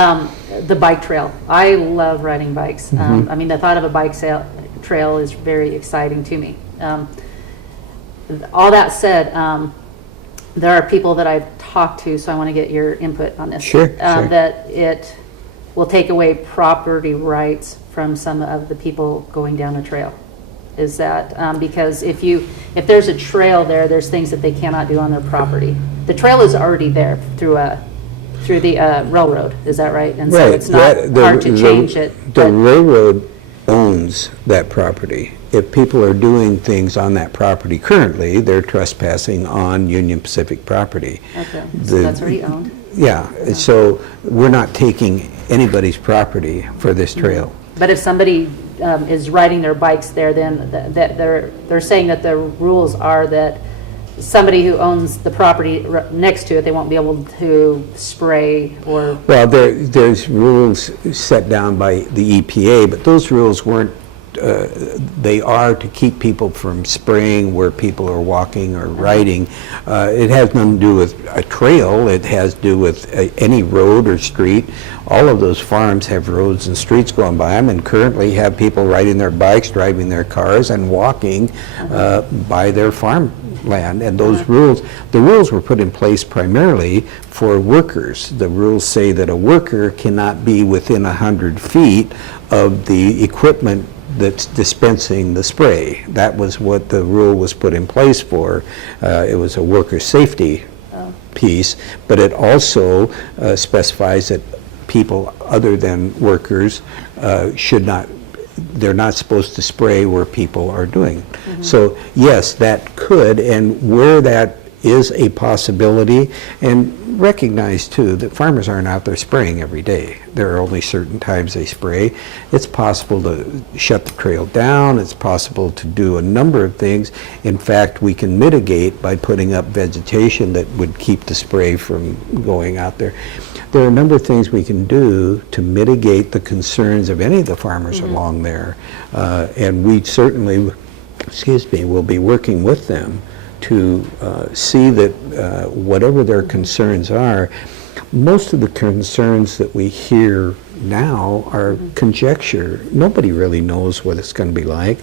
The bike trail. I love riding bikes. I mean, the thought of a trail is very exciting to me. All that said, there are people that I've talked to, so I want to get your input on this. Sure. That it will take away property rights from some of the people going down a trail. Is that because if there's a trail there, there's things that they cannot do on their property. The trail is already there through the railroad. Is that right? And so it's not hard to change it. The railroad owns that property. If people are doing things on that property currently, they're trespassing on Union Pacific property. Okay, so that's already owned. Yeah, so we're not taking anybody's property for this trail. But if somebody is riding their bikes there, then that they're saying that the rules are that somebody who owns the property next to it, they won't be able to spray or... Well, there's rules set down by the EPA, but those rules weren't, they are to keep people from spraying where people are walking or riding. It has nothing to do with a trail. It has to do with any road or street. All of those farms have roads and streets going by them, and currently have people riding their bikes, driving their cars, and walking by their farm land. And those rules, the rules were put in place primarily for workers. The rules say that a worker cannot be within 100 feet of the equipment that's dispensing the spray. That was what the rule was put in place for. It was a worker safety piece, but it also specifies that people other than workers should not, they're not supposed to spray where people are doing. So yes, that could, and where that is a possibility, and recognize too that farmers aren't out there spraying every day. There are only certain times they spray. It's possible to shut the trail down. It's possible to do a number of things. In fact, we can mitigate by putting up vegetation that would keep the spray from going out there. There are a number of things we can do to mitigate the concerns of any of the farmers along there. And we certainly, will be working with them to see that whatever their concerns are, most of the concerns that we hear now are conjecture. Nobody really knows what it's going to be like.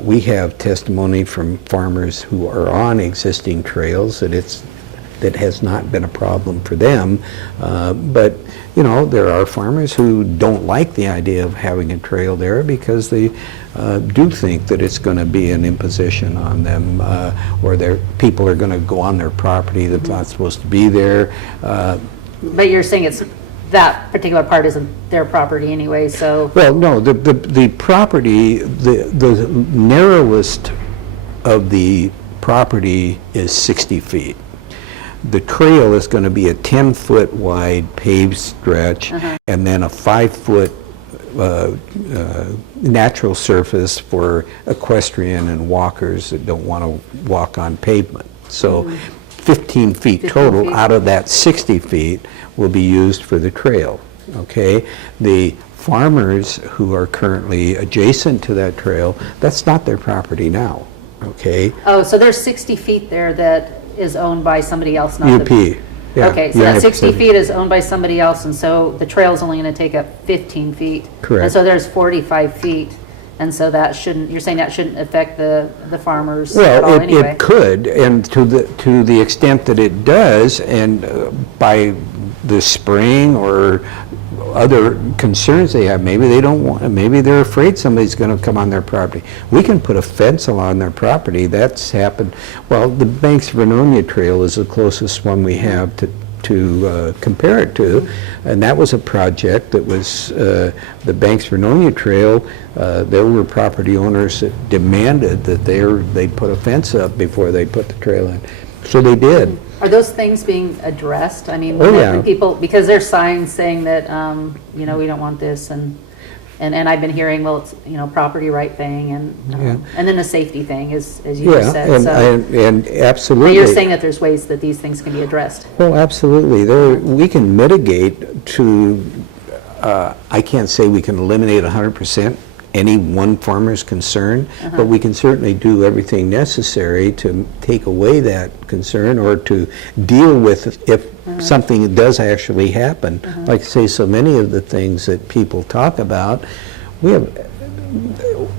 We have testimony from farmers who are on existing trails that has not been a problem for them. But you know, there are farmers who don't like the idea of having a trail there because they do think that it's going to be an imposition on them, or people are going to go on their property that's not supposed to be there. But you're saying it's that particular part isn't their property anyway, so... Well, no, the property, the narrowest of the property is 60 feet. The trail is going to be a 10-foot wide paved stretch, and then a 5-foot natural surface for equestrian and walkers that don't want to walk on pavement. So 15 feet total out of that 60 feet will be used for the trail. Okay, the farmers who are currently adjacent to that trail, that's not their property now. Okay. Oh, so there's 60 feet there that is owned by somebody else, not UP. Yeah. Okay, so that 60 feet is owned by somebody else, and so the trail is only going to take up 15 feet. Correct. And so there's 45 feet, and so that shouldn't, you're saying that shouldn't affect the farmers at all anyway? Well, it could, and to the extent that it does, and by the spraying or other concerns they have, maybe they don't want, maybe they're afraid somebody's going to come on their property. We can put a fence along their property. That's happened. Well, the Banks Vernonia Trail is the closest one we have to compare it to, and that was a project that was the Banks Vernonia Trail. There were property owners that demanded that they put a fence up before they put the trail in, so they did. Are those things being addressed? I mean, yeah. People, because there's signs saying that you know, we don't want this, and I've been hearing, well, it's, you know, property right thing, and then the safety thing, as you just said. And absolutely. But you're saying that there's ways that these things can be addressed. Well, absolutely. We can mitigate to. I can't say we can eliminate 100% any one farmer's concern, but we can certainly do everything necessary to take away that concern or to deal with if something that does actually happen. Like I say, so many of the things that people talk about,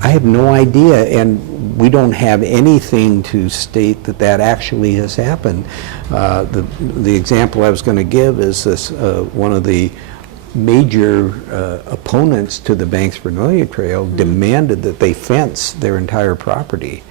I have no idea, and we don't have anything to state that that actually has happened. The example I was going to give is this, one of the major opponents to the Banks Vernonia Trail demanded that they fence their entire property.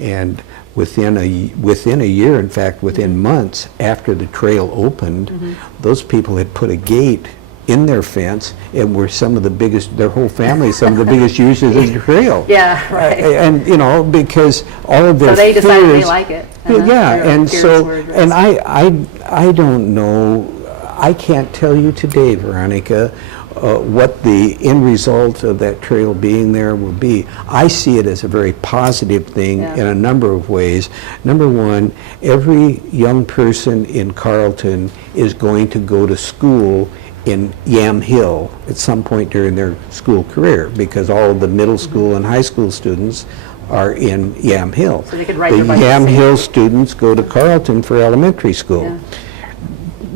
And within a year, in fact, within months after the trail opened, those people had put a gate in their fence and were some of the biggest, their whole family, some of the biggest users of the trail. Yeah, right. And, you know, because all of their So they decided they fears, like it. yeah, Their and fears so, were addressed. and I don't know, I can't tell you today, Veronica, what the end result of that trail being there will be. I see it as a very positive thing in a number of ways. Number one, every young person in Carleton is going to go to school in Yamhill at some point during their school career, because all of the middle school and high school students are in Yamhill. So they could ride the their bikes Yamhill students go to Carleton for elementary school. Yeah.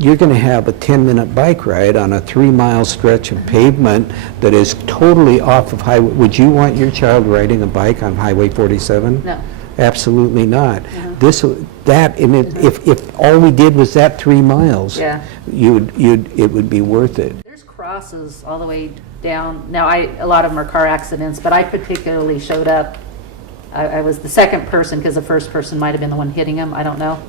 You're going to have a 10-minute bike ride on a 3-mile stretch of pavement that is totally off of highway. Would you want your child riding a bike on Highway 47? No. Absolutely not. If all we did was that 3 miles, it would be worth it. There's crosses all the way down. Now, a lot of them are car accidents, but I particularly showed up. I was the second person, because the first person might have been the one hitting him. I don't know.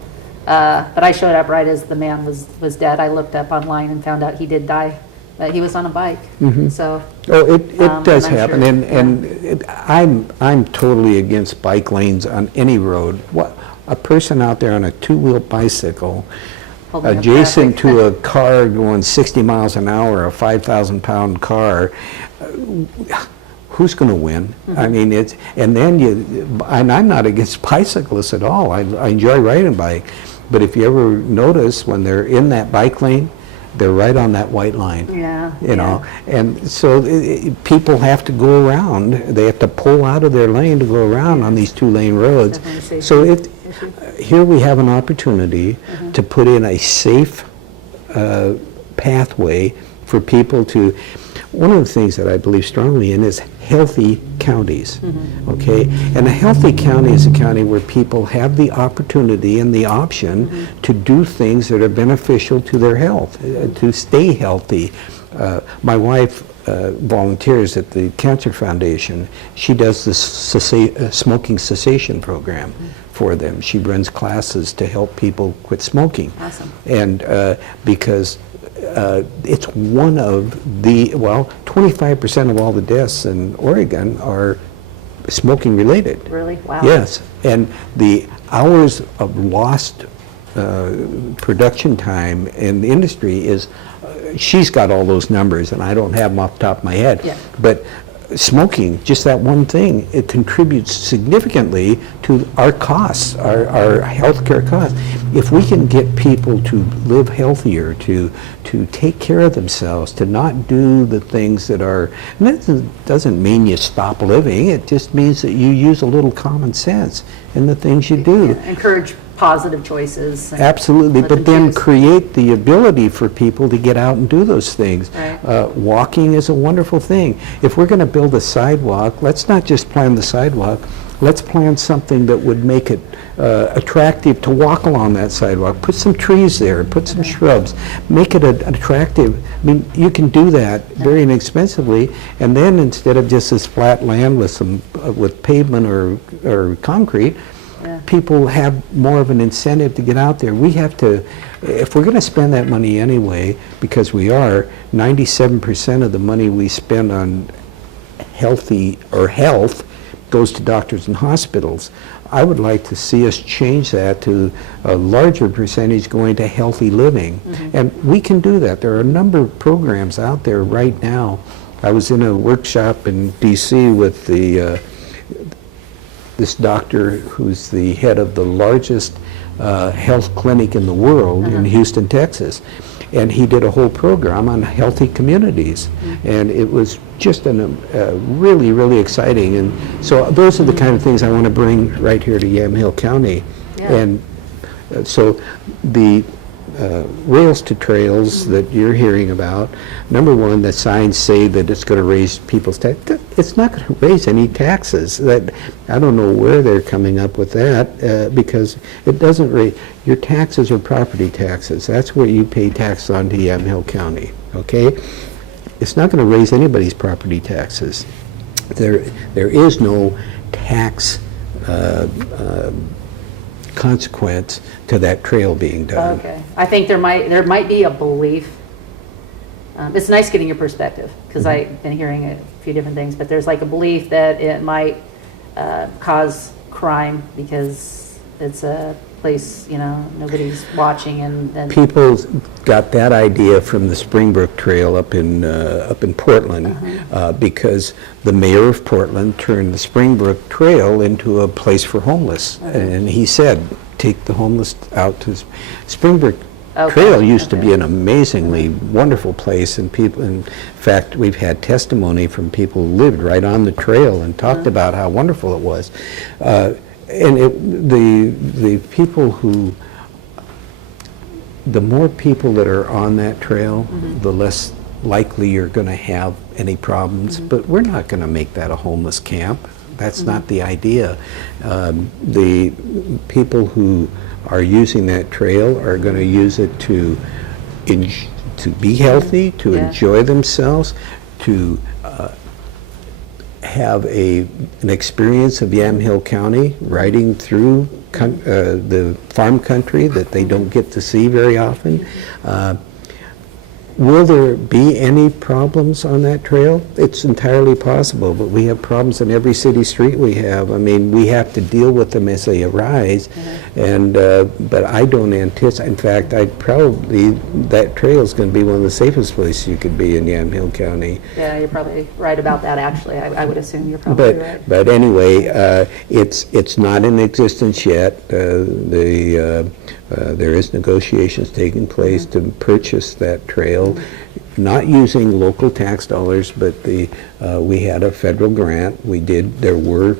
But I showed up right as the man was dead. I looked up online and found out he did die. But he was on a bike. So. Oh, it does I'm happen, sure, I'm totally against bike lanes on any road. A person out there on a 2-wheel bicycle Holding up adjacent traffic. to a car going 60 miles an hour, a 5,000-pound car, who's going to win? I mean, and I'm not against bicyclists at all. I enjoy riding a bike, but if you ever notice when they're in that bike lane, they're right on that white line. Yeah. You know, and so people have to go around. They have to pull out of their lane to go around on these 2-lane roads. Definitely a So safety issue. here we have an opportunity to put in a safe pathway for people to. One of the things that I believe strongly in is healthy counties, okay? And a healthy county is a county where people have the opportunity and the option to do things that are beneficial to their health, to stay healthy. My wife volunteers at the Cancer Foundation. She does the smoking cessation program for them. She runs classes to help people quit smoking. Awesome. And because it's one of the, 25% of all the deaths in Oregon are smoking related. Really? Wow. Yes, and the hours of lost production time in the industry is, she's got all those numbers and I don't have them off the top of my head. Yeah. But smoking, just that one thing, it contributes significantly to our costs, our healthcare costs. If we can get people to live healthier, to take care of themselves, to not do the things that are, and that doesn't mean you stop living, it just means that you use a little common sense in the things you do. Yeah. Encourage positive choices. Absolutely, let but them then choose. create the ability for people to get out and do those things. Right. Walking is a wonderful thing. If we're going to build a sidewalk, let's not just plan the sidewalk, let's plan something that would make it attractive to walk along that sidewalk. Put some trees there, put some shrubs, make it attractive. I mean, you can do that very inexpensively, and then instead of just this flat land with some with pavement or concrete, people have more of an incentive to get out there. We have to, if we're going to spend that money anyway, because we are, 97% of the money we spend on healthy or health goes to doctors and hospitals. I would like to see us change that to a larger percentage going to healthy living. And we can do that. There are a number of programs out there right now. I was in a workshop in DC with this doctor who's the head of the largest health clinic in the world in Houston, Texas. And he did a whole program on healthy communities. And it was just really, really exciting. And so those are the kind of things I want to bring right here to Yamhill County. Yeah. And so rails to trails that you're hearing about, number one, the signs say that it's going to raise people's taxes. It's not going to raise any taxes. That, I don't know where they're coming up with that, because it doesn't raise, your taxes are property taxes. That's what you pay tax on to Yamhill County, okay? It's not going to raise anybody's property taxes. There is no tax consequence to that trail being done. Okay. I think there might be a belief. It's nice getting your perspective, because I've been hearing a few different things, but there's like a belief that it might cause crime because it's a place, you know, nobody's watching, and People got that idea from the Springbrook Trail up in Portland, because the mayor of Portland turned the Springbrook Trail into a place for homeless, and he said, take the homeless out to Springbrook. Trail used to be an amazingly wonderful place, and people, in fact, we've had testimony from people who lived right on the trail and talked about how wonderful it was. And the people who, the more people that are on that trail, the less likely you're going to have any problems. But we're not going to make that a homeless camp. That's not the idea. The people who are using that trail are going to use it to be healthy, to enjoy themselves, to have an experience of Yamhill County, riding through the farm country that they don't get to see very often. Will there be any problems on that trail? It's entirely possible, but we have problems in every city street we have. I mean, we have to deal with them as they arise, and but I don't anticipate, in fact, that trail is going to be one of the safest places you could be in Yamhill County. Yeah, you're probably right about that, actually. I would assume you're probably right. But anyway, it's not in existence yet. There is negotiations taking place to purchase that trail, not using local tax dollars, but we had a federal grant. There were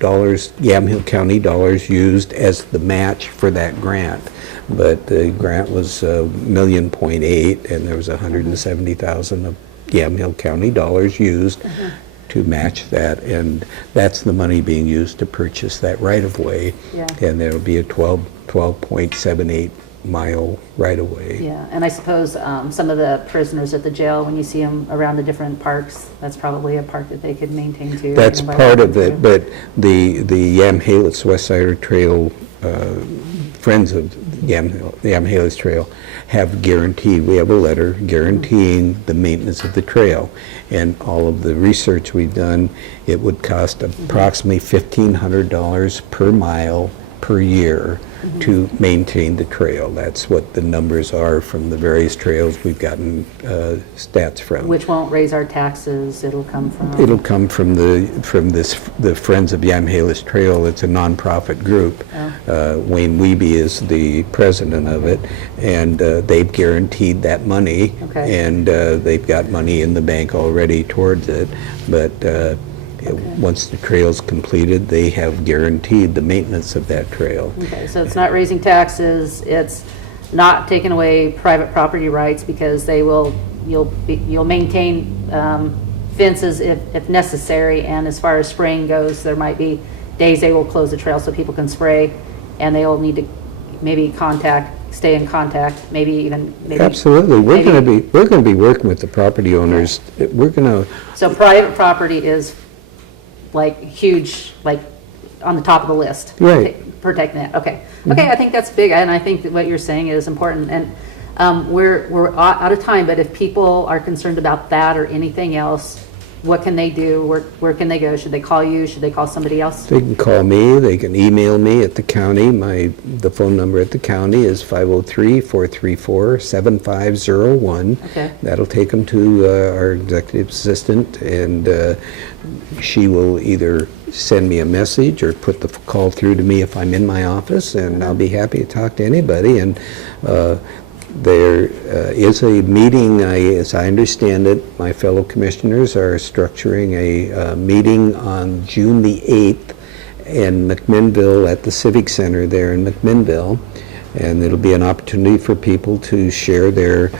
dollars, Yamhill County dollars, used as the match for that grant. But the grant was $1.8 million, and there was $170,000 of Yamhill County dollars used to match that, and that's the money being used to purchase that right-of-way. And there will be a 12.78 mile right-of-way. Yeah, and I suppose some of the prisoners at the jail, when you see them around the different parks, that's probably a park that they could maintain too. That's part of it, but the Yamhelas Westside Trail, Friends of the Yamhelas Trail, have guaranteed, we have a letter guaranteeing the maintenance of the trail. And all of the research we've done, it would cost approximately $1,500 per mile per year to maintain the trail. That's what the numbers are from the various trails we've gotten stats from. Which won't raise our taxes. It'll come from. It'll come from the Friends of Yamhelas Trail. It's a nonprofit group. Wayne Wiebe is the president of it, and they've guaranteed that money, and they've got money in the bank already towards it. But once the trail's completed, they have guaranteed the maintenance of that trail. Okay, so it's not raising taxes, it's not taking away private property rights, because you'll maintain fences if necessary, and as far as spraying goes, there might be days they will close the trail so people can spray, and they will need to maybe stay in contact, maybe. Absolutely, we're going to be working with the property owners. We're going to. So private property is like huge, like on the top of the list. Right. Protecting it. Okay. Okay, I think that's big, and I think that what you're saying is important. And we're out of time, but if people are concerned about that or anything else, what can they do? Where can they go? Should they call you? Should they call somebody else? They can call me. They can email me at the county. The phone number at the county is 503-434-7501. Okay. That'll take them to our executive assistant, and she will either send me a message or put the call through to me if I'm in my office, and I'll be happy to talk to anybody. And there is a meeting, as I understand it, my fellow commissioners are structuring a meeting on June the 8th in McMinnville at the Civic Center there in McMinnville. and it'll be an opportunity for people to share their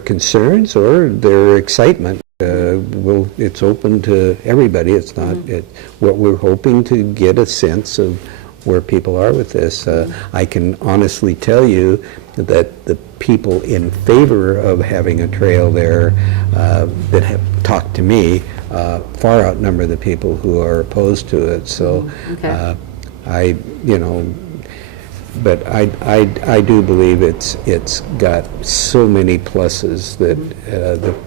concerns or their excitement. It's open to everybody. It's not, what we're hoping to get a sense of where people are with this. I can honestly tell you that the people in favor of having a trail there that have talked to me far outnumber the people who are opposed to it. So but I do believe it's got so many pluses that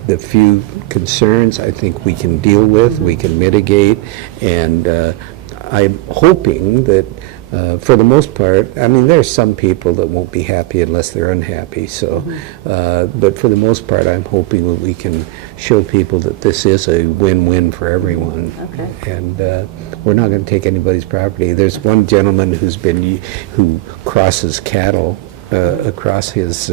the few concerns I think we can deal with, we can mitigate, and I'm hoping that for the most part, I mean, there's some people that won't be happy unless they're unhappy. So, but for the most part, I'm hoping that we can show people that this is a win-win for everyone. Okay. And we're not going to take anybody's property. There's one gentleman who crosses cattle across his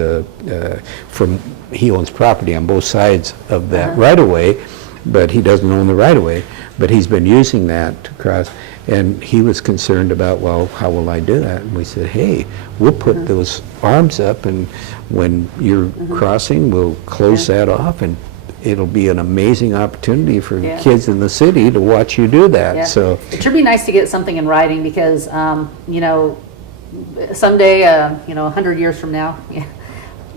he owns property on both sides of that right-of-way, but he doesn't own the right-of-way. But he's been using that to cross. And he was concerned about, well, how will I do that? And we said, hey, we'll put those arms up, and when you're crossing, we'll close that off, and it'll be an amazing opportunity for kids in the city to watch you do that. Yeah. So it should be nice to get something in writing because, you know, someday, 100 years from now,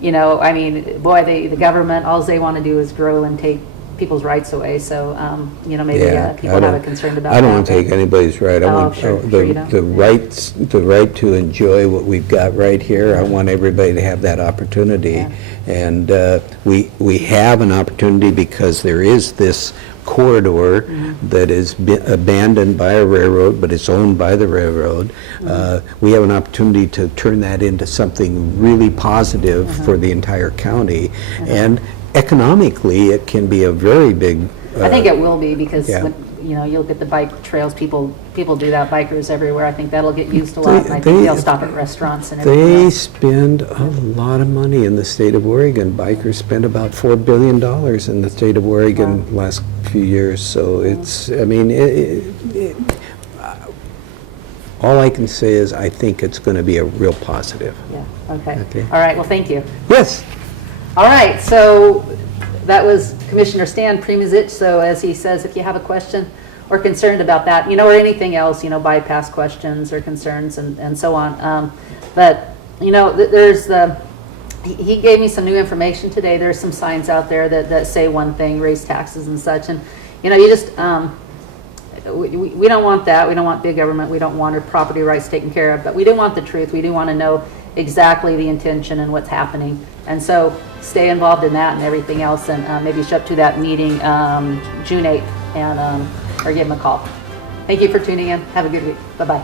you know, I mean, boy, the government, all they want to do is grow and take people's rights away. So, you know, maybe people have a concern about that. I don't want to take anybody's right. I want the right to enjoy what we've got right here. I want everybody to have that opportunity. And we have an opportunity because there is this corridor that is abandoned by a railroad, but it's owned by the railroad. We have an opportunity to turn that into something really positive for the entire county. And economically, it can be a very big... I think it will be because, when, you know, you'll get the bike trails, people do that, bikers everywhere. I think that'll get used a lot, and I think they'll stop at restaurants and everything They else. spend a lot of money in the state of Oregon. Bikers spend about $4 billion in the state of Oregon last few years. So it's, I mean, all I can say is I think it's going to be a real positive. Yeah, okay. All right, well, thank you. Yes. All right, so that was Commissioner Stan Primozich. So as he says, if you have a question or concerned about that, you know, or anything else, you know, bypass questions or concerns and so on. But, you know, there's he gave me some new information today. There's some signs out there that say one thing, raise taxes and such. And, you know, you just, we don't want that. We don't want big government. We don't want our property rights taken care of. But we do want the truth. We do want to know exactly the intention and what's happening. And so stay involved in that and everything else, and maybe show up to that meeting June 8th and or give them a call. Thank you for tuning in. Have a good week. Bye-bye.